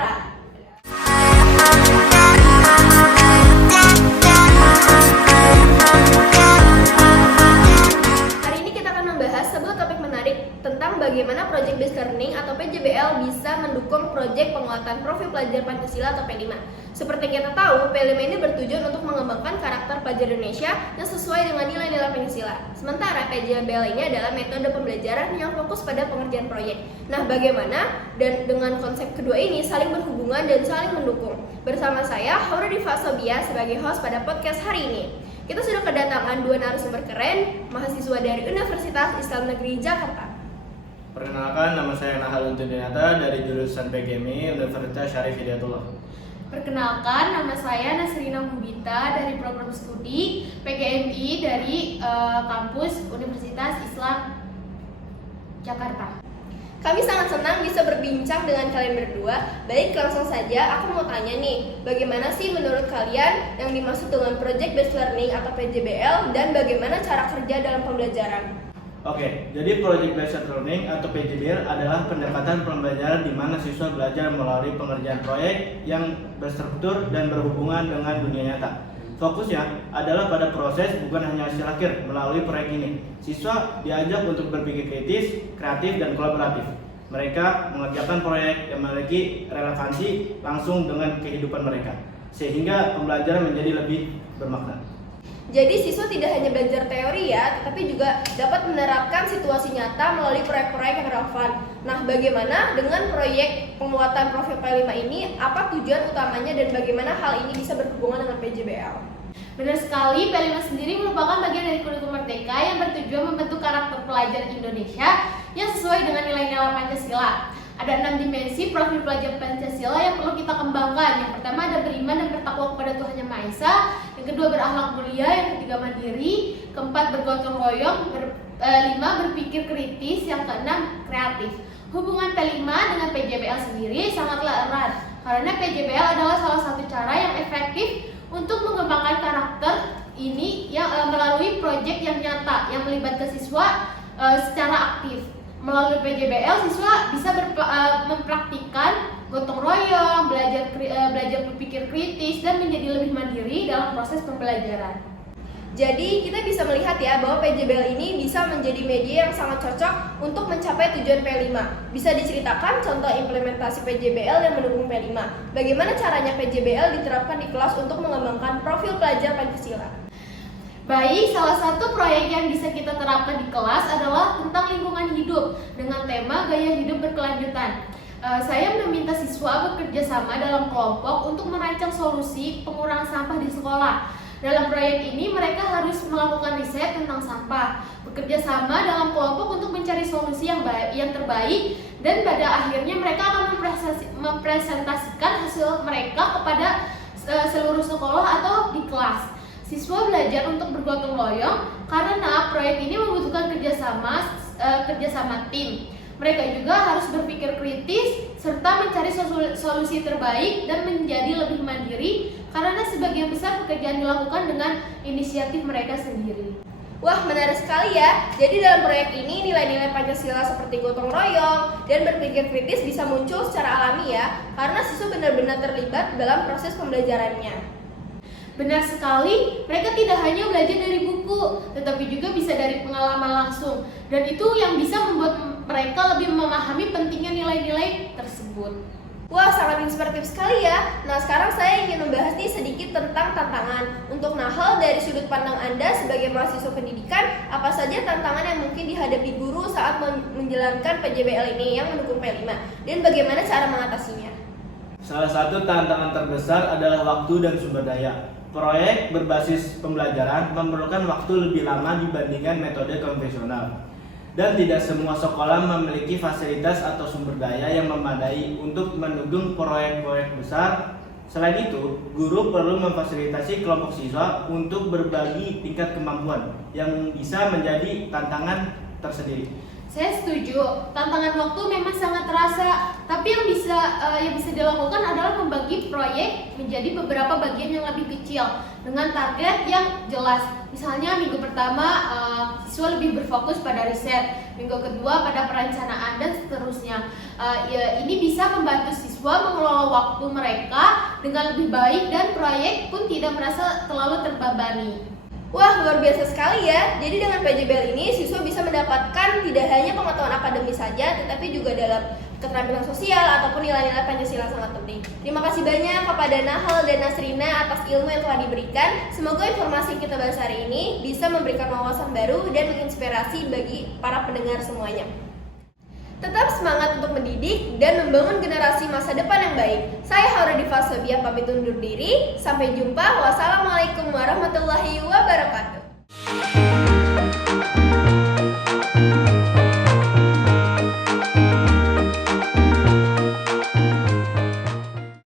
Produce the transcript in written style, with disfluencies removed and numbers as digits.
Mitra. Hari ini kita akan membahas sebuah topik menarik tentang bagaimana Project Based Learning atau PJBL bisa mendukung proyek penguatan profil pelajar Pancasila atau P5. Seperti kita tahu, P5 ini bertujuan untuk mengembangkan karakter pelajar Indonesia yang sesuai dengan nilai-nilai Pancasila. Sementara PJBL ini adalah metode pembelajaran yang fokus pada pengerjaan proyek. Nah, bagaimana dan dengan konsep kedua ini saling berhubungan dan saling mendukung? Bersama saya, Haura Diva Sobia sebagai host pada podcast hari ini. Kita sudah kedatangan dua narasumber keren, mahasiswa dari Universitas Islam Negeri Jakarta. Perkenalkan, nama saya Nahal Untudinata dari jurusan PGMI Universitas Syarif Hidayatullah. Perkenalkan, nama saya Nasrina Mubita dari program studi PGMI dari kampus Universitas Islam Jakarta. Kami sangat senang bisa berbincang dengan kalian berdua. Baik, langsung saja aku mau tanya nih, bagaimana sih menurut kalian yang dimaksud dengan Project Based Learning atau PJBL dan bagaimana cara kerja dalam pembelajaran? Oke, jadi Project Based Learning atau PJBL adalah pendekatan pembelajaran di mana siswa belajar melalui pengerjaan proyek yang berstruktur dan berhubungan dengan dunia nyata. Fokusnya adalah pada proses, bukan hanya hasil akhir melalui proyek ini. Siswa diajak untuk berpikir kritis, kreatif, dan kolaboratif. Mereka mengerjakan proyek yang memiliki relevansi langsung dengan kehidupan mereka, sehingga pembelajaran menjadi lebih bermakna. Jadi siswa tidak hanya belajar teori ya, tetapi juga dapat menerapkan situasi nyata melalui proyek-proyek yang relevan. Nah, bagaimana dengan proyek penguatan profil P5 ini? Apa tujuan utamanya dan bagaimana hal ini bisa berhubungan dengan PJBL? Benar sekali, P5 sendiri merupakan bagian dari kurikulum Merdeka yang bertujuan membentuk karakter pelajar Indonesia yang sesuai dengan nilai-nilai Pancasila. Ada 6 dimensi profil pelajar Pancasila yang perlu kita kembangkan. Yang pertama ada beriman dan bertakwa kepada Tuhan Yang Maha Esa. Yang kedua berakhlak mulia. Yang ketiga mandiri. Keempat bergotong royong. Lima berpikir kritis. Yang keenam kreatif. Hubungan P5 dengan PJBL sendiri sangatlah erat, karena PJBL adalah salah satu cara yang efektif untuk mengembangkan karakter ini yang melalui proyek yang nyata yang melibatkan siswa secara aktif. Melalui PJBL, siswa bisa mempraktikkan gotong royong, belajar berpikir kritis, dan menjadi lebih mandiri dalam proses pembelajaran. Jadi kita bisa melihat ya bahwa PJBL ini bisa menjadi media yang sangat cocok untuk mencapai tujuan P5. Bisa diceritakan contoh implementasi PJBL yang mendukung P5. Bagaimana caranya PJBL diterapkan di kelas untuk mengembangkan profil pelajar Pancasila? Baik, salah satu proyek yang bisa kita terapkan di kelas adalah tentang lingkungan hidup dengan tema gaya hidup berkelanjutan. Saya meminta siswa bekerja sama dalam kelompok untuk merancang solusi pengurangan sampah di sekolah. Dalam proyek ini mereka harus melakukan riset tentang sampah, bekerja sama dalam kelompok untuk mencari solusi yang terbaik, dan pada akhirnya mereka akan mempresentasikan hasil mereka kepada seluruh sekolah atau di kelas. Siswa belajar untuk bergotong royong karena proyek ini membutuhkan kerjasama tim. Mereka juga harus berpikir kritis serta mencari solusi terbaik dan menjadi lebih mandiri karena sebagian besar pekerjaan dilakukan dengan inisiatif mereka sendiri. Wah, menarik sekali ya. Jadi dalam proyek ini nilai-nilai Pancasila seperti gotong royong dan berpikir kritis bisa muncul secara alami ya, karena siswa benar-benar terlibat dalam proses pembelajarannya. Benar sekali, mereka tidak hanya belajar dari buku, tetapi juga bisa dari pengalaman langsung. Dan itu yang bisa membuat mereka lebih memahami pentingnya nilai-nilai tersebut. Wah, sangat inspiratif sekali ya. Nah, sekarang saya ingin membahas nih sedikit tentang tantangan. Untuk Nahal, dari sudut pandang Anda sebagai mahasiswa pendidikan, apa saja tantangan yang mungkin dihadapi guru saat menjalankan PJBL ini yang mendukung P5? Dan bagaimana cara mengatasinya? Salah satu tantangan terbesar adalah waktu dan sumber daya. Proyek berbasis pembelajaran memerlukan waktu lebih lama dibandingkan metode konvensional. Dan tidak semua sekolah memiliki fasilitas atau sumber daya yang memadai untuk mendukung proyek-proyek besar. Selain itu, guru perlu memfasilitasi kelompok siswa untuk berbagi tingkat kemampuan yang bisa menjadi tantangan tersendiri. Saya setuju, tantangan waktu memang sangat terasa, tapi yang bisa dilakukan adalah membagi membagi proyek menjadi beberapa bagian yang lebih kecil dengan target yang jelas. Misalnya minggu pertama siswa lebih berfokus pada riset, minggu kedua pada perencanaan dan seterusnya. Ini bisa membantu siswa mengelola waktu mereka dengan lebih baik dan proyek pun tidak merasa terlalu terbebani. Wah, luar biasa sekali ya. Jadi dengan PJBL ini siswa bisa mendapatkan tidak hanya pengetahuan akademis saja, tetapi juga dalam keterampilan sosial ataupun nilai-nilai Pancasila sangat penting. Terima kasih banyak kepada Nahal dan Nasrina atas ilmu yang telah diberikan. Semoga informasi yang kita bahas hari ini bisa memberikan wawasan baru dan menginspirasi bagi para pendengar semuanya. Tetap semangat untuk mendidik dan membangun generasi masa depan yang baik. Saya Haura Diva Sobiah pamit undur diri. Sampai jumpa. Wassalamualaikum warahmatullahi wabarakatuh.